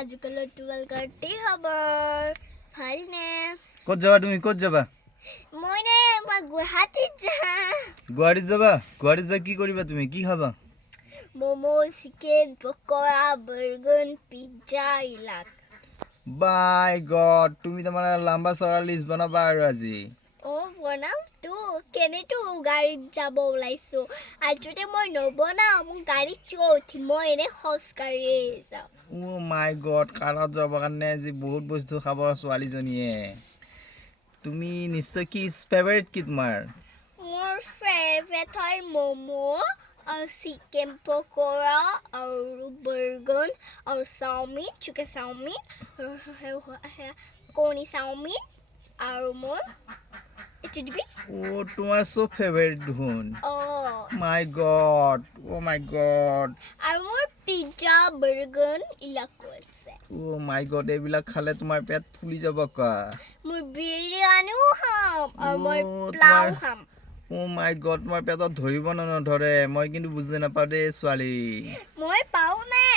আজিকালি তোমালোকৰ কি খবৰ? ভালনে? ক'ত যাবা তুমি ক'ত যাবা মই গুৱাহাটীত যাম। গুৱাহাটীত যাবা গুৱাহাটীত যাই কি কৰিবা তুমি কি খাবা momo, chicken, pakora, burger, pizza এইবিলাক। বাই গড তুমি তাৰমানে লাম্বা চৰা লিষ্ট বনাবা আৰু আজি বনামতো কেনেতো গাড়ীত যাব ওলাইছো আজিতে মই নবনাওঁ মোৰ গাড়ীত কিয় উঠিম মই এনেই খোজকাঢ়িয়ে যাওঁ। মাই গড কাৰত যাবৰ কাৰণে আজি বহুত বস্তু খাব ছোৱালীজনীয়ে তুমি নিশ্চয় কি ফেভাৰিট কি তোমাৰ মোৰ ফেভৰেট হয় ম'মো আৰু চিকেন পকৰা আৰু বাৰ্গাৰ আৰু চাওমিন চিকেন চাওমিন কণী চাওমিন আৰু মোৰ এইটো দিবি তোমাৰ চব ফেভাৰিট দেখোন মাই গড আৰু মোৰ পিজ্জা বাৰ্গাৰ এইবিলাকো আছে মাই গড এইবিলাক খালে তোমাৰ পেট ফুলি যাব কা মই বিৰিয়ানীও খাম আৰু মই পোলাও খাম মাই গড তোমাৰ পেটত ধৰিব নধৰে মই কিন্তু বুজি নাপাওঁ দেই ছোৱালী মই পাওঁ নে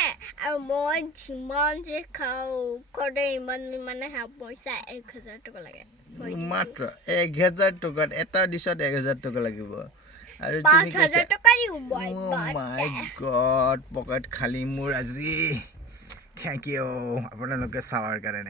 আৰু মই যিমান যে খাওঁ সদায় ইমানে পইচা 1000 টকা লাগে মাত্ৰ 1000 টকাত এটা ডিছত 1000 টকা লাগিব আৰু তুমি 5000 টকা দিও মই মাই গড পকেট খালি মোৰ আজি থেংক ইউ আপোনালোকে চাৱাৰ কাৰণে